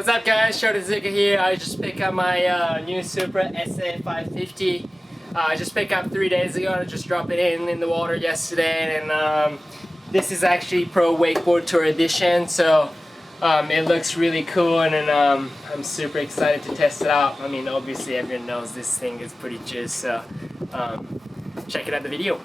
What's up guys, Shortazuka here. I just picked up my new Supra SA550. I just picked up 3 days ago. I just dropped it in the water yesterday, and this is actually Pro Wakeboard Tour Edition, so it looks really cool, and I'm super excited to test it out. I mean, obviously everyone knows this thing is pretty juice, so check it out the video.